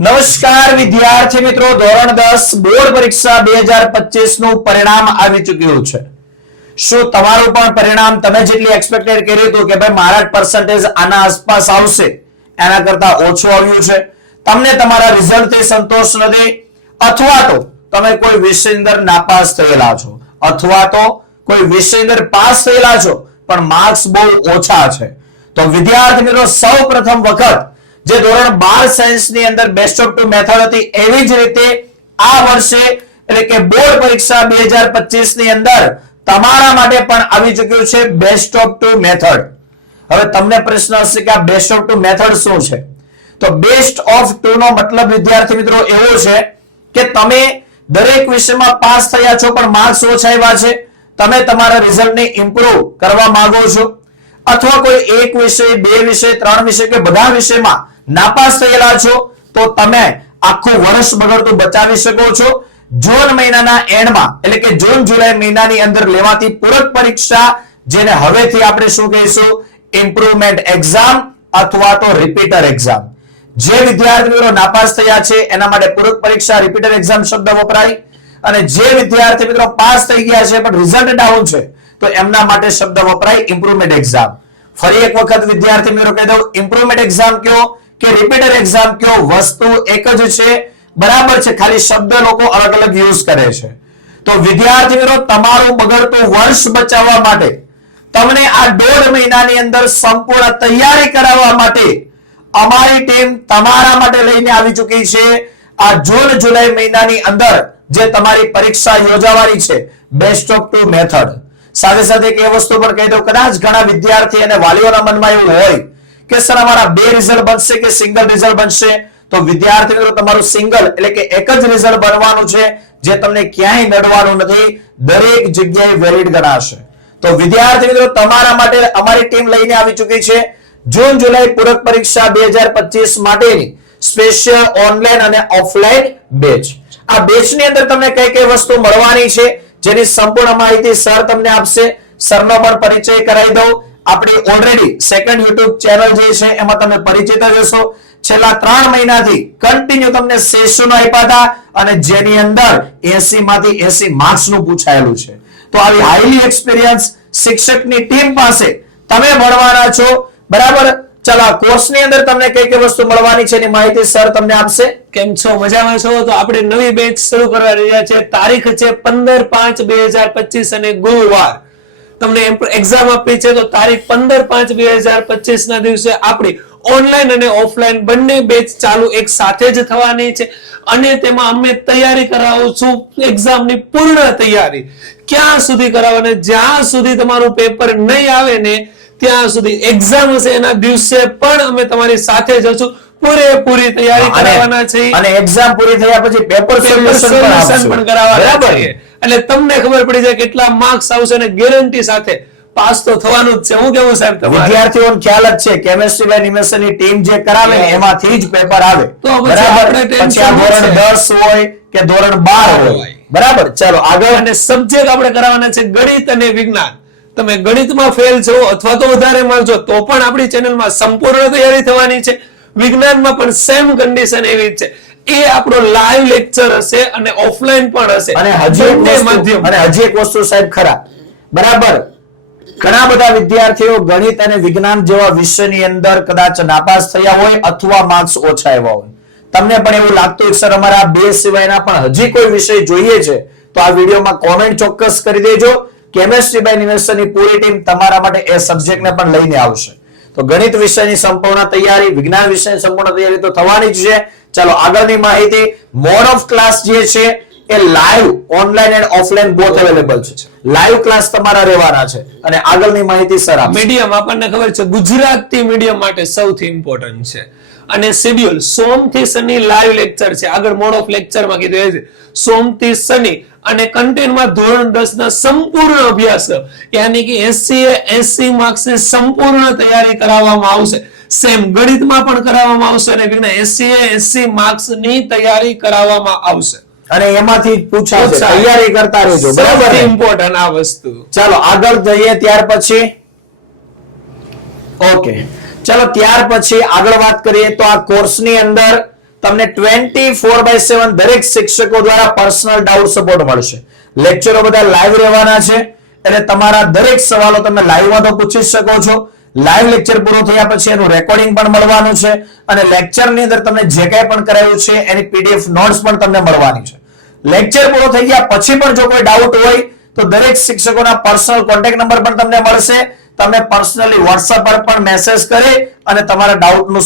નમસ્કાર વિદ્યાર્થી મિત્રો, ધોરણ 10 બોર્ડ પરીક્ષા 2025 નું પરિણામ આવી ચૂક્યું છે. શું તમારું પણ પરિણામ તમે જેટલી એક્સપેક્ટેડ કર્યું હતું કે ભાઈ મારા પર્સન્ટેજ આના આસપાસ આવશે, એના કરતા ઓછું આવ્યું છે, તમને તમારા રિઝલ્ટથી સંતોષ નથી, અથવા તો તમે કોઈ વિષયની અંદર નાપાસ થયેલા છો, અથવા તો કોઈ વિષયની અંદર પાસ થયેલા છો પણ માર્ક્સ બહુ ઓછા છે, તો વિદ્યાર્થી મિત્રો સૌપ્રથમ વખત જે ધોરણ 12 સાયન્સ ની અંદર બેસ્ટ ઓફ 2 મેથડ હતી, એવી જ રીતે આ વર્ષે એટલે કે બોર્ડ પરીક્ષા 2025 ની અંદર તમારા માટે પણ આવી ચૂક્યું છે બેસ્ટ ઓફ 2 મેથડ. હવે તમને પ્રશ્ન હશે કે આ બેસ્ટ ઓફ 2 મેથડ શું છે? તો બેસ્ટ ઓફ 2 નો મતલબ વિદ્યાર્થી મિત્રો એવો છે કે તમે દરેક વિષયમાં પાસ થયા છો પણ માર્ક્સ ઓછા આવ્યા છે, તમે તમારા રિઝલ્ટને ઇમ્પ્રૂવ કરવા માંગો છો, અથવા કોઈ એક વિષય, બે વિષય, ત્રણ વિષય કે બધા વિષયમાં નાપાસ થયેલા છો, તો તમે આખું વર્ષ બગડતું બચાવી શકો છો. જૂન મહિનાના એન્ડમાં એટલે કે જૂન જુલાઈ મહિનાની અંદર લેવાતી પૂરક પરીક્ષા, જેને હવેથી આપણે શું કહીશું, ઇમ્પ્રુવમેન્ટ એક્ઝામ અથવા તો રિપીટર એક્ઝામ. જે વિદ્યાર્થીઓ નાપાસ થયા છે એના માટે પૂરક પરીક્ષા રિપીટર એક્ઝામ શબ્દ વપરાય, અને જે વિદ્યાર્થી મિત્રો પાસ થઈ ગયા છે પણ રિઝલ્ટ ડાઉન છે તો એમના માટે શબ્દ વપરાય ઇમ્પ્રુવમેન્ટ એક્ઝામ. ફરી એક વખત વિદ્યાર્થી મિત્રો કહી દઉં, ઇમ્પ્રુવમેન્ટ એક્ઝામ કયો કે રિપીટર એક્ઝામ કયો, વસ્તુ એક જ છે, બરાબર છે, ખાલી શબ્દ લોકો અલગ અલગ યુઝ કરે છે. તો વિદ્યાર્થી મિત્રો તમારું બગડતું વર્ષ બચાવવા માટે, તમને આ 1.5 મહિનાની અંદર સંપૂર્ણ તૈયારી કરાવવા માટે અમારી ટીમ તમારા માટે લઈને આવી ચૂકી છે આ જૂન જુલાઈ મહિનાની અંદર જે તમારી પરીક્ષા યોજાવાની છે બેસ્ટ ઓફ 2 મેથડ. સાથે સાથે એક વસ્તુ પણ કહી દઉં, કદાચ ઘણા વિદ્યાર્થી અને વાલીઓના મનમાં એવું હોય કે સર અમારા 2 રિઝલ્ટ બનશે કે સિંગલ રિઝલ્ટ બનશે, તો વિદ્યાર્થી મિત્રો તમારું સિંગલ એટલે કે એક જ રિઝલ્ટ બનવાનું છે, જે તમને ક્યાંય નડવાનું નથી, દરેક જગ્યાએ વેલિડ ગણાશે. તો વિદ્યાર્થી મિત્રો તમારા માટે અમારી ટીમ લઈને આવી ચૂકી છે જૂન જુલાઈ પૂરક પરીક્ષા 2025 માટેની સ્પેશિયલ ઓનલાઈન અને ઓફલાઈન બેચ. આ બેચની અંદર તમને કઈ કઈ વસ્તુ મળવાની છે જેની સંપૂર્ણ માહિતી સર તમને આપશે. સરનો પણ પરિચય કરાવી દઉં. આપણી ઓલરેડી સેકન્ડ યુટ્યુબ ચેનલ જે છે એમાં તમે પરિચિત હશો. છેલ્લા 3 મહિનાથી કન્ટિન્યુ તમને સેશનો આપ્યા હતા અને જેની અંદર 80 માંથી 80 માર્ક્સ નું પૂછાયેલું છે. તો આવી હાઈલી એક્સપિરિયન્સ શિક્ષકની ટીમ પાસે તમે ભણવાના છો, બરાબર. ચલો કોર્સની અંદર તમને કઈ કઈ વસ્તુ મળવાની છે એની માહિતી સર તમને આપશે. કેમ છો, મજામાં છો? તો આપણે નવી બેચ શરૂ કરવા રહ્યા છે. તારીખ છે 15/5/2025 અને ગુરુવાર તમને એક્ઝામ આપી છે. તો તારીખ 15/5/2025 ના દિવસે આપણી ઓનલાઈન અને ઓફલાઈન બંને બેચ ચાલુ એક સાથે જ થવાની છે, અને તેમાં અમે તૈયારી કરાવશું એક્ઝામની પૂર્ણ તૈયારી. ક્યાં સુધી કરાવવાના? જ્યાં સુધી તમારું પેપર નહીં આવે ને ત્યાં સુધી, એક્ઝામ હશે એના દિવસે પણ અમે તમારી સાથે જ હશું, પૂરેપૂરી તૈયારી કરાવવાના છે. અને એક્ઝામ પૂરી થયા પછી પેપર સોલ્યુશન પણ કરાવવાના છે, એટલે તમને ખબર પડી જાય કેટલા માર્ક્સ આવશે અને ગેરંટી સાથે પાસ તો થવાનું જ છે. હું કેવું સાહેબ, વિદ્યાર્થીઓને ખ્યાલ જ છે કેમેસ્ટ્રી બાય નિમેશનની ટીમ જે કરાવે ને એમાંથી જ પેપર આવે, બરાબર. પછી આ ધોરણ 10 હોય કે ધોરણ 12 હોય, બરાબર. ચાલો આગળ. અને સબ્જેક્ટ આપણે કરાવવાના છે ગણિત અને વિજ્ઞાન. તમે ગણિતમાં ફેલ છો અથવા તો વધારે માર્ક છો તો પણ આપણી ચેનલમાં સંપૂર્ણ તૈયારી થવાની છે. વિજ્ઞાનમાં પણ સેમ કન્ડિશન એવી જ છે. એ આપણો લાઈવ લેક્ચર હશે અને ઓફલાઈન પણ હશે. અને હજી એક વસ્તુ સાહેબ ખરા, બરાબર, ઘણા બધા વિદ્યાર્થીઓ ગણિત અને વિજ્ઞાન જેવા વિષયની અંદર કદાચ નાપાસ થયા હોય અથવા માર્ક્સ ઓછા આવ્યા હોય. તમને પણ એવું લાગતું હોય સર અમારા આ 2 સિવાયના પણ હજી કોઈ વિષય જોઈએ છે, તો આ વિડીયોમાં કોમેન્ટ ચોક્કસ કરી દેજો. કેમેસ્ટ્રી બાય નિમેશનની પૂરી ટીમ તમારા માટે એ સબ્જેક્ટને પણ લઈને આવશે. તો ગણિત વિષયની સંપૂર્ણ તૈયારી, વિજ્ઞાન વિષયની સંપૂર્ણ તૈયારી તો થવાની જ છે. ચાલો આગળની માહિતી. મોડ ઓફ ક્લાસ જે છે એ live, online and offline both available છે. લાઈવ ક્લાસ તમારા રહેવાના છે. અને આગળની માહિતી સર આપશે. મીડિયમ આપણને ખબર છે ગુજરાતી મીડિયમ માટે સૌથી ઇમ્પોર્ટન્ટ છે. અને શેડ્યુલ સોમ થી શનિ લાઈવ લેક્ચર છે. આગળ મોડ ઓફ લેક્ચરમાં કીધું એ છે સોમ થી શનિ, અને કન્ટેન્ટમાં ધોરણ 10 ના સંપૂર્ણ અભ્યાસક્રમ, યાની કે 80 માર્ક્સ ની સંપૂર્ણ તૈયારી કરાવવામાં આવશે. સેમ ગણિતમાં પણ કરાવવામાં આવશે અને વિજ્ઞાન 80 માર્ક્સ ની તૈયારી કરાવવામાં આવશે. અને એમાંથી પૂછાશે, તૈયારી કરતા રહેજો, બરાબર. ઇમ્પોર્ટન્ટ આ વસ્તુ. ચાલો આગળ જઈએ. ત્યાર પછી ઓકે, ચાલો ત્યાર પછી આગળ વાત કરીએ તો આ કોર્સની અંદર તમને 24/7 દરેક શિક્ષકો દ્વારા પર્સનલ ડાઉટ સપોર્ટ મળશે. લેક્ચરો બધા લાઈવ રહેવાના છે એટલે તમારા દરેક સવાલો તમે લાઈવમાં તો પૂછી શકો છો. લાઈવ લેક્ચર પૂરો થયા પછી એનું રેકોર્ડિંગ પણ મળવાનું છે અને લેક્ચરની અંદર તમને જે કંઈ પણ કરાયું છે એની પીડીએફ નોટ્સ પણ તમને મળવાની છે. લેક્ચર પૂરો થઈ ગયા પછી પણ જો કોઈ ડાઉટ હોય તો દરેક શિક્ષકોના પર્સનલ કોન્ટેક્ટ નંબર પણ તમને મળશે. તમે પર્સનલી WhatsApp પર પણ મેસેજ કરી અને તમારા ડાઉટનું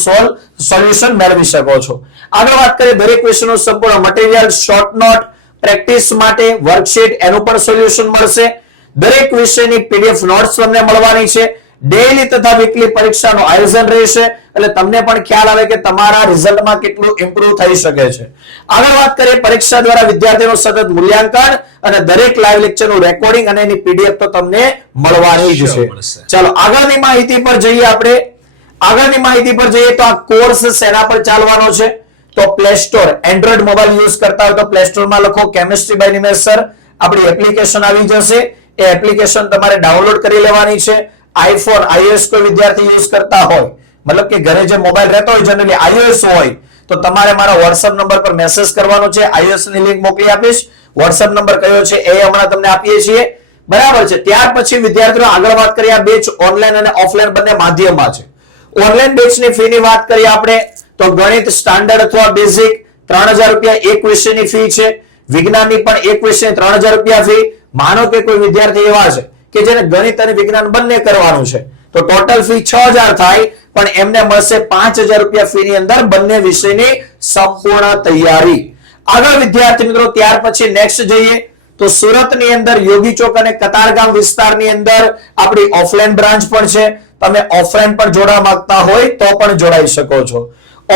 સોલ્યુશન મેળવી શકો છો. આગળ વાત કરીએ દરેક વિષયનું સંપૂર્ણ મટીરીયલ, શોર્ટ નોટ, પ્રેક્ટિસ માટે વર્કશીટ એનું પણ સોલ્યુશન મળશે. દરેક વિષયની પીડીએફ નોટ્સ તમને મળવાની છે. ડેઈલી તથા વીકલી પરીક્ષાનું આયોજન રહેશે એટલે તમને પણ ખ્યાલ આવે કે તમારા રિઝલ્ટમાં કેટલું ઇમ્પ્રુવ થઈ શકે છે. આગળ વાત કરીએ પરીક્ષા દ્વારા વિદ્યાર્થીનું સતત મૂલ્યાંકન અને દરેક લાઈવ લેક્ચરનું રેકોર્ડિંગ અને એની પીડીએફ તો તમને મળવાની જ છે. ચાલો આગળની માહિતી પર જઈએ આપણે. આગળની માહિતી પર જઈએ તો આ કોર્સ શેના પર ચાલવાનો છે તો play store, Android mobile use કરતા હોય તો પ્લે સ્ટોરમાં લખો કેમિસ્ટ્રી બાય નિમેશ સર, આપણી એપ્લિકેશન આવી જશે. એ એપ્લિકેશન તમારે ડાઉનલોડ કરી લેવાની છે. આઈફોન, iOS કોઈ વિદ્યાર્થી યુઝ કરતા હોય, મતલબ કે ઘરે જે મોબાઈલ રહેતો હોય જનરલી iOS હોય તો તમારે મારા WhatsApp નંબર પર મેસેજ કરવાનો છે. iOS ની લિંક મોકલી આપીશ. WhatsApp નંબર કયો છે એ હમણાં તમને આપીએ છીએ, બરાબર છે. ત્યાર પછી વિદ્યાર્થીઓ આગળ વાત કરીએ આ બેચ ઓનલાઈન અને ઓફલાઈન બંને માધ્યમમાં છે. ઓનલાઈન બેચની ફીની વાત કરીએ આપણે તો ગણિત સ્ટાન્ડર્ડ અથવા બેઝિક 3000 રૂપિયા એક વિષયની ફી છે. વિજ્ઞાનની પણ એક વિષયની 3000 રૂપિયા ફી. માનો કે કોઈ વિદ્યાર્થી એવા છે કે જેને ગણિત અને વિજ્ઞાન બંને કરવાનું છે તો ટોટલ ફી 6000 થાય પણ એમને મળશે 5000 રૂપિયા ફીની અંદર બંને વિષયની સંપૂર્ણ તૈયારી. આગળ વિદ્યાર્થી મિત્રો ત્યાર પછી નેક્સ્ટ જઈએ તો સુરતની અંદર યોગી ચોક અને કતારગામ વિસ્તારની અંદર આપણી ઓફલાઈન બ્રાન્ચ પણ છે. તમે ઓફલાઈન પણ જોડાવા માંગતા હોય તો પણ જોડાઈ શકો છો.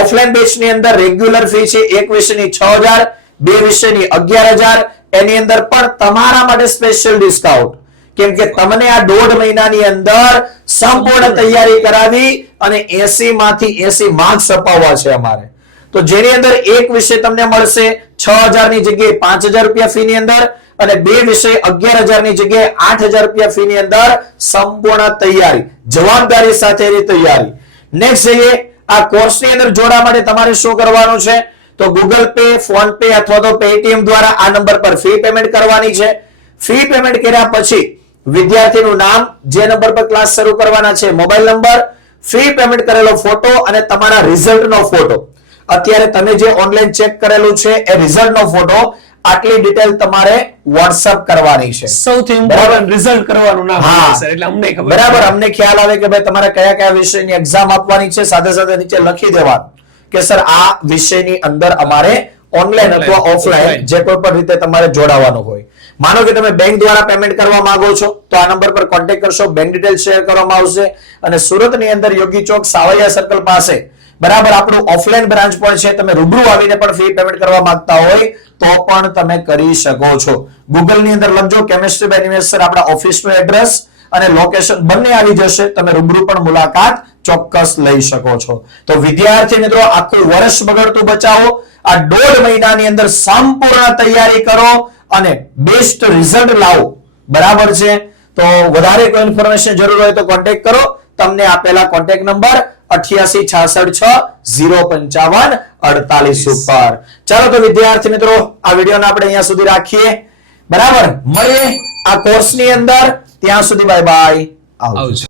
ઓફલાઈન બેચની અંદર રેગ્યુલર ફી છે એક વિષયની 6000, બે વિષયની 11000. એની અંદર પણ તમારા માટે સ્પેશિયલ ડિસ્કાઉન્ટ કેમ કે તમને આ 1.5 મહિનાની અંદર સંપૂર્ણ તૈયારી કરાવી અને 80 માંથી 80 માર્ક્સ અપાવવા છે અમારે. તો જેની અંદર એક વિષય તમને મળશે 6000 ની જગ્યાએ 5000 રૂપિયા ફી ની અંદર અને બે વિષય 11000 ની જગ્યાએ 8000 રૂપિયા ફી ની અંદર સંપૂર્ણ તૈયારી, જવાબદારી સાથેની તૈયારી. નેક્સ્ટ જઈએ આ કોર્સની અંદર જોડાવા માટે તમારે શું કરવાનું છે તો ગૂગલ પે, ફોન પે અથવા તો પેટીએમ દ્વારા આ નંબર પર ફી પેમેન્ટ કરવાની છે. ફી પેમેન્ટ કર્યા પછી વિદ્યાર્થીનું નામ, જે નંબર પર ક્લાસ શરૂ કરવાના છે મોબાઈલ નંબર, ફી પેમેન્ટ કરેલો ફોટો અને તમારા રિઝલ્ટનો ફોટો. અત્યારે તમે જે ઓનલાઈન ચેક કરેલું છે એ રિઝલ્ટનો ફોટો, આટલી ડિટેલ તમારે WhatsApp કરવાની છે. સૌથી ઇમ્પોર્ટન્ટ રિઝલ્ટ કરવાનું નામ છે એટલે અમને ખબર, બરાબર, અમને ખ્યાલ આવે કે ભાઈ તમારે કયા કયા વિષયની એક્ઝામ આપવાની છે. સાથે સાથે નીચે લખી દેવાનું કે સર આ વિષયની અંદર અમારે ઓનલાઈન અથવા ઓફલાઈન જે કોઈ પણ રીતે તમારે જોડાવાનું હોય. માનો કે તમે બેંક દ્વારા પેમેન્ટ કરવા માંગો છો તો આ નંબર પર કોન્ટેક્ટ કરશો, બેંક ડિટેલ શેર કરવામાં આવશે. અને સુરતની અંદર યોગી ચોક સાવરિયા સર્કલ પાસે બરાબર આપણું ઓફલાઈન બ્રાન્ચ પણ છે. તમે રૂબરૂ આવીને પણ ફી પેમેન્ટ કરવા માંગતા હોય તો પણ તમે કરી શકો છો. ગૂગલ ની અંદર લખજો કેમિસ્ટ્રી બાય નિમેશ સર, આપણા ઓફિસનું એડ્રેસ અને લોકેશન બંને આવી જશે. તમે રૂબરૂ પણ મુલાકાત ચોક્કસ લઈ શકો છો. તો વિદ્યાર્થી મિત્રો આખું વર્ષ બગડતું બચાવો. આ 1.5 મહિનાની અંદર સંપૂર્ણ તૈયારી કરો અને બેસ્ટ રિઝલ્ટ લાવો, બરાબર છે. તો વધારે કોઈ ઇન્ફોર્મેશન જરૂર હોય તો કોન્ટેક્ટ કરો. તમને આપેલા કોન્ટેક્ટ નંબર 8866605548 ઉપર. ચાલો તો વિદ્યાર્થી મિત્રો આ વિડીયોને આપણે અહીંયા સુધી રાખીએ, બરાબર. મળીએ આ કોર્સની અંદર. ત્યાં સુધી બાય બાય, આવજો.